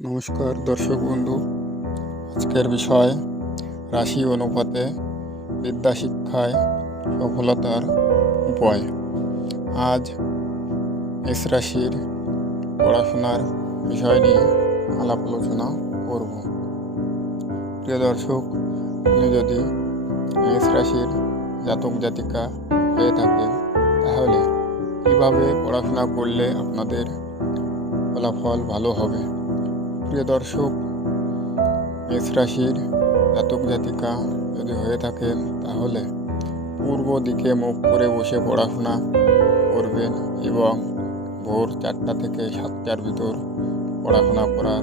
নমস্কার দর্শক বন্ধু, আজকের বিষয় রাশি অনুপাতে বিদ্যা শিক্ষায় সফলতার উপায়। আজ মেষ রাশির পড়াশোনার বিষয় নিয়ে আলাপ আলোচনা করব। প্রিয় দর্শক, আপনি যদি মেষ রাশির জাতক জাতিকা হয়ে থাকেন তাহলে কিভাবে পড়াশোনা করলে আপনাদের ফলাফল ভালো হবে। প্রিয় দর্শক, মেষ রাশির জাতক জাতিকা যদি হয়ে থাকেন তাহলে পূর্ব দিকে মুখ করে বসে পড়াশোনা করবেন এবং ভোর 4টা থেকে 7টার ভিতর পড়াশোনা করার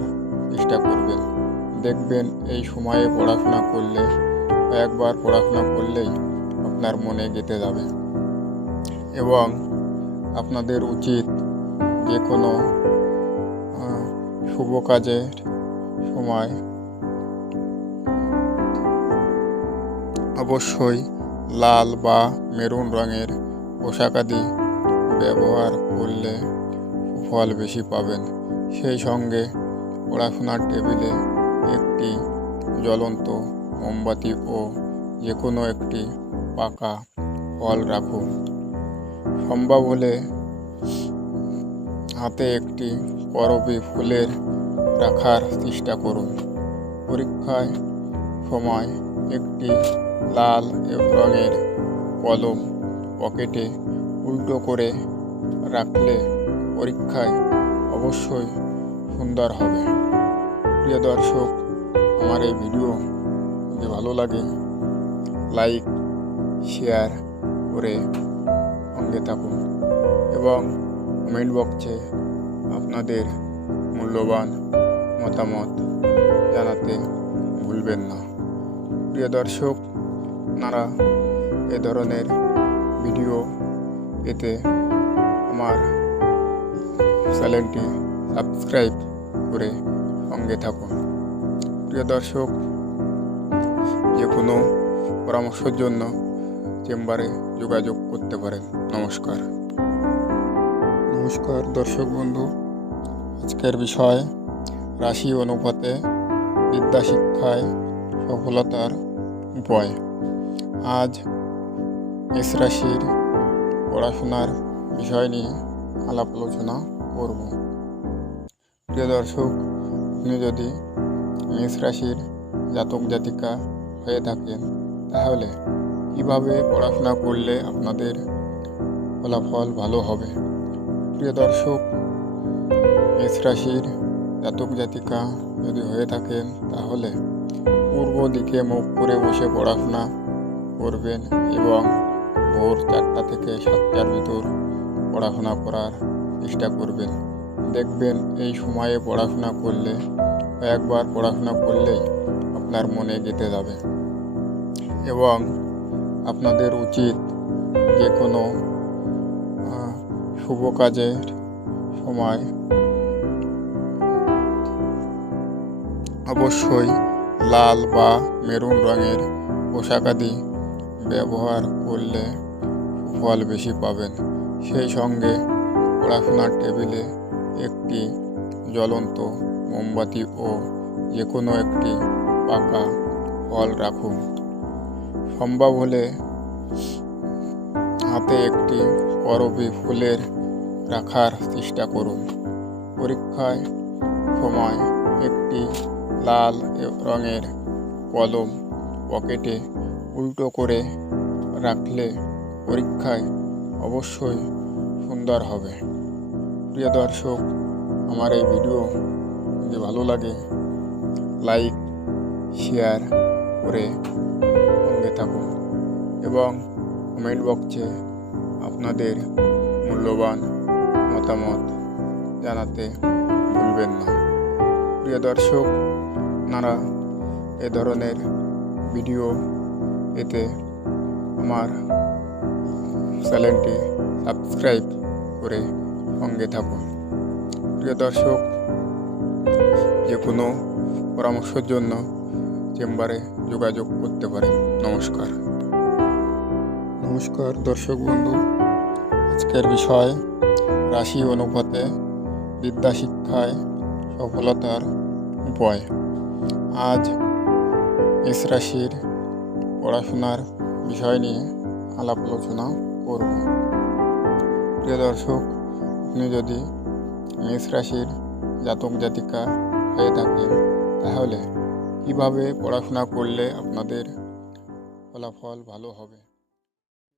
চেষ্টা করবেন। দেখবেন এই সময়ে পড়াশোনা করলে কয়েকবার পড়াশোনা করলেই আপনার মনে গেঁথে যাবে এবং আপনাদের উচিত যে কোনো শুভ কাজের সময় অবশ্যই লাল বা মেরুন রঙের পোশাক আদি ব্যবহার করলে ফল বেশি পাবেন। সেই সঙ্গে পড়াশোনার টেবিলে একটি জ্বলন্ত মোমবাতি ও যে কোনো একটি পাকা ফল রাখুন। সম্ভব হলে হাতে একটি করবী ফুলের রাখার চেষ্টা করুন। পরীক্ষায় সময় একটি লাল রঙের কলম পকেটে উল্টো করে রাখলে পরীক্ষায় অবশ্যই সুন্দর হবে। প্রিয় দর্শক, আমার এই ভিডিও যদি ভালো লাগে লাইক শেয়ার করে সঙ্গে থাকুন এবং কমেন্ট বক্সে আপনাদের মূল্যবান মতামত জানাতে ভুলবেন না। প্রিয় দর্শক, আপনারা এ ধরনের ভিডিও পেতে আমার চ্যানেলটি সাবস্ক্রাইব করে সঙ্গে থাকুন। প্রিয় দর্শক, যে কোনো পরামর্শের জন্য চেম্বারে যোগাযোগ করতে পারেন। নমস্কার দর্শক বন্ধু, আজকের বিষয় রাশি অনুপাতে বিদ্যা শিক্ষায় সফলতার উপায়। আজ মেষ রাশির পড়াশোনার বিষয় নিয়ে আলাপ আলোচনা করব। প্রিয় দর্শক, আপনি যদি মেষ রাশির জাতক জাতিকা হয়ে থাকেন তাহলে কিভাবে পড়াশোনা করলে আপনাদের ফলাফল ভালো হবে। প্রিয় দর্শক, মেষ রাশির জাতক জাতিকা যদি হয়ে থাকেন তাহলে পূর্ব দিকে মুখ করে বসে পড়াশোনা করবেন এবং ভোর 4টা থেকে 7টার ভিতর পড়াশোনা করার চেষ্টা করবেন। দেখবেন এই সময়ে পড়াশোনা করলে কয়েকবার পড়াশোনা করলেই আপনার মনে গেঁথে যাবে এবং আপনাদের উচিত যে কোনো শুভ কাজের সময় অবশ্যই লাল বা মেরুন রঙের পোশাক আদি ব্যবহার করলে ফল বেশি পাবেন। সেই সঙ্গে পড়াশোনার টেবিলে একটি জ্বলন্ত মোমবাতি ও যে কোনো একটি পাকা ফল রাখুন। সম্ভব হলে হাতে একটি করবী ফুলের রাখার চেষ্টা করুন। পরীক্ষায় সময় একটি লাল রঙের কলম পকেটে উল্টো করে রাখলে পরীক্ষায় অবশ্যই সুন্দর হবে। প্রিয় দর্শক, আমার এই ভিডিও যদি ভালো লাগে লাইক শেয়ার করে সঙ্গে থাকুন এবং কমেন্ট বক্সে আপনাদের মূল্যবান মতামত জানাতে ভুলবেন না। প্রিয় দর্শক, আপনারা এ ধরনের ভিডিও পেতে আমার চ্যানেলটি সাবস্ক্রাইব করে সঙ্গে থাকুন। প্রিয় দর্শক, যে কোনো পরামর্শের জন্য চেম্বারে যোগাযোগ করতে পারেন। নমস্কার দর্শক বন্ধু, আজকের বিষয় রাশি অনুপাতে বিদ্যা শিক্ষায় সফলতার উপায়। আজ মেষ রাশির পড়াশোনার বিষয় নিয়ে আলাপ আলোচনা করব। প্রিয় দর্শক, আপনি যদি মেষ রাশির জাতক জাতিকা হয়ে থাকেন তাহলে কিভাবে পড়াশোনা করলে আপনাদের ফলাফল ভালো হবে